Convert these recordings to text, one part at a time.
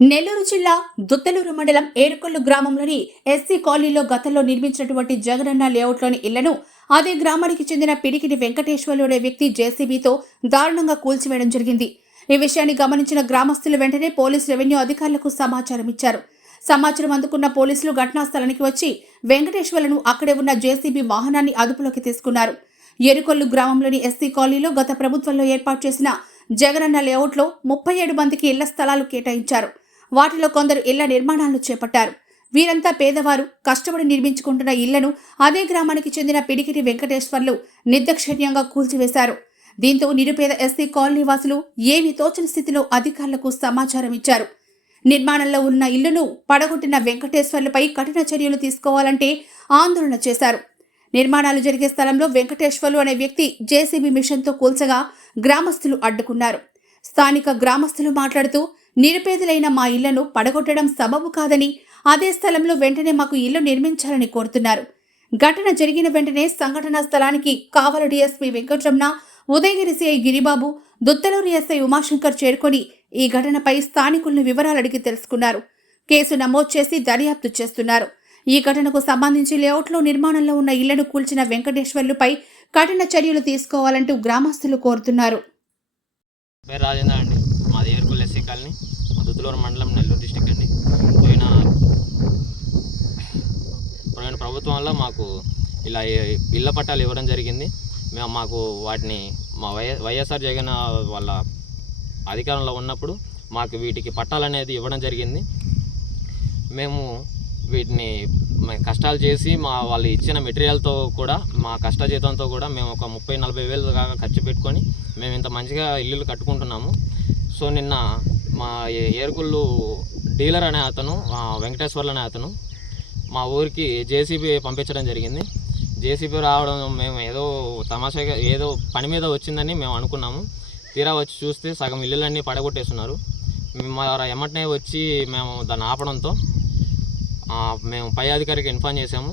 నెల్లూరు జిల్లా దుత్తలూరు మండలం ఏరుకొల్లు గ్రామంలోని ఎస్సీ కాలనీలో గతంలో నిర్మించినటువంటి జగనన్న లేఅవుట్లోని ఇళ్లను అదే గ్రామానికి చెందిన పిడికిడి వెంకటేశ్వర్లు అనే వ్యక్తి జేసీబీతో దారుణంగా కూల్చివేయడం జరిగింది. ఈ విషయాన్ని గమనించిన గ్రామస్తులు వెంటనే పోలీసు రెవెన్యూ అధికారులకు సమాచారం ఇచ్చారు. సమాచారం అందుకున్న పోలీసులు ఘటనా స్థలానికి వచ్చి వెంకటేశ్వర్లను అక్కడే ఉన్న జేసీబీ వాహనాన్ని అదుపులోకి తీసుకున్నారు. ఏరుకొల్లు గ్రామంలోని ఎస్సీ కాలనీలో గత ప్రభుత్వంలో ఏర్పాటు చేసిన జగనన్న లేఅవుట్లో 37 మందికి ఇళ్ల స్థలాలు కేటాయించారు. వాటిలో కొందరు ఇళ్ల నిర్మాణాలను చేపట్టారు. వీరంతా పేదవారు కష్టపడి నిర్మించుకుంటున్న ఇళ్లను అదే గ్రామానికి చెందిన పిడికిటి వెంకటేశ్వర్లు నిర్దాక్షిణ్యంగా కూల్చివేశారు. దీంతో నిరుపేద ఎస్సీ కాలనీ వాసులు ఏమీ తోచని స్థితిలో అధికారులకు సమాచారం ఇచ్చారు. నిర్మాణంలో ఉన్న ఇళ్లను పడగొట్టిన వెంకటేశ్వర్లపై కఠిన చర్యలు తీసుకోవాలంటే ఆందోళన చేశారు. నిర్మాణాలు జరిగే స్థలంలో వెంకటేశ్వర్లు అనే వ్యక్తి జేసీబీ మిషన్తో కూల్చగా గ్రామస్తులు అడ్డుకున్నారు. స్థానిక గ్రామస్తులు మాట్లాడుతూ నిరుపేదలైన మా ఇళ్లను పడగొట్టడం సబబు కాదని, అదే స్థలంలో వెంటనే మాకు ఇల్లు నిర్మించాలని కోరుతున్నారు. ఘటన జరిగిన వెంటనే సంఘటనా స్థలానికి Kavali DSP Venkataramana, Udayagiri CI Giribabu, Duttaluru SI Umashankar చేరుకొని ఈ ఘటనపై స్థానికులను వివరాలు అడిగి తెలుసుకున్నారు. కేసు నమోదు చేసి దర్యాప్తు చేస్తున్నారు. ఈ ఘటనకు సంబంధించి లేఅవుట్లో నిర్మాణంలో ఉన్న ఇళ్లను కూల్చిన వెంకటేశ్వర్లుపై కఠిన చర్యలు తీసుకోవాలంటూ గ్రామస్తులు కోరుతున్నారు. మాది ఏరుకొల్లు ఎస్సీ కాలనీ, దుత్తలూరు మండలం, నెల్లూరు డిస్టిక్ అండి. పోయిన ప్రభుత్వంలో మాకు ఇలా ఇళ్ల పట్టాలు ఇవ్వడం జరిగింది. మాకు వాటిని మా వైఎస్ఆర్ జగన్ వాళ్ళ అధికారంలో ఉన్నప్పుడు మాకు వీటికి పట్టాలనేది ఇవ్వడం జరిగింది. మేము వీటిని కష్టాలు చేసి వాళ్ళు ఇచ్చిన మెటీరియల్తో కూడా, మా కష్టజీతంతో కూడా మేము ఒక 30-40 వేలు దాకా ఖర్చు పెట్టుకొని మేము ఇంత మంచిగా ఇల్లులు కట్టుకుంటున్నాము. సో నిన్న మా ఏరుకొల్లు డీలర్ అనే అతను, వెంకటేశ్వర్లు అనే అతను మా ఊరికి జేసీబీ పంపించడం జరిగింది. జేసీబీ రావడం మేము ఏదో తమాషాగా ఏదో పని మీద వచ్చిందని మేము అనుకున్నాము. తీరా వచ్చి చూస్తే సగం ఇల్లులన్నీ పడగొట్టేస్తున్నారు. మా ఎమ్మటనే వచ్చి మేము దాన్ని ఆపడంతో మేము పై అధికారికి ఇన్ఫార్మ్ చేశాము.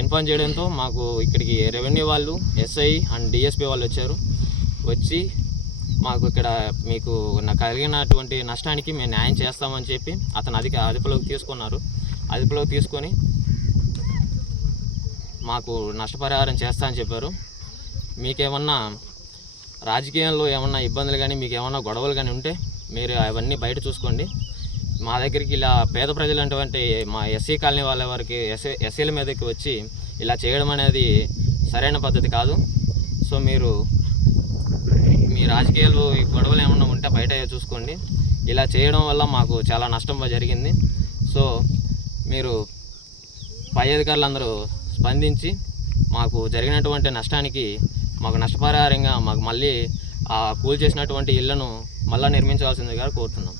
ఇన్ఫార్మ్ చేయడంతో మాకు ఇక్కడికి రెవెన్యూ వాళ్ళు, ఎస్ఐ అండ్ డిఎస్పీ వాళ్ళు వచ్చారు. వచ్చి మాకు ఇక్కడ మీకు కలిగినటువంటి నష్టానికి మేము న్యాయం చేస్తామని చెప్పి అతను అదుపులోకి తీసుకున్నారు. అదుపులోకి తీసుకొని మాకు నష్టపరిహారం చేస్తా అని చెప్పారు. మీకేమన్నా రాజకీయంలో ఏమన్నా ఇబ్బందులు కానీ, మీకు ఏమన్నా గొడవలు కానీ ఉంటే మీరు అవన్నీ బయట చూసుకోండి. మా దగ్గరికి ఇలా పేద ప్రజలు అటువంటి మా ఎస్సీ కాలనీ వాళ్ళ వారికి ఎస్సీల మీదకి వచ్చి ఇలా చేయడం అనేది సరైన పద్ధతి కాదు. సో మీరు మీ రాజకీయాలు గొడవలు ఏమన్నా ఉంటే బయట చూసుకోండి. ఇలా చేయడం వల్ల మాకు చాలా నష్టం జరిగింది. సో మీరు పై అధికారులందరూ స్పందించి మాకు జరిగినటువంటి నష్టానికి మాకు నష్టపరిహారంగా మాకు మళ్ళీ కూల్చేసినటువంటి ఇళ్లను మళ్ళీ నిర్మించాల్సిందిగా కోరుతున్నాం.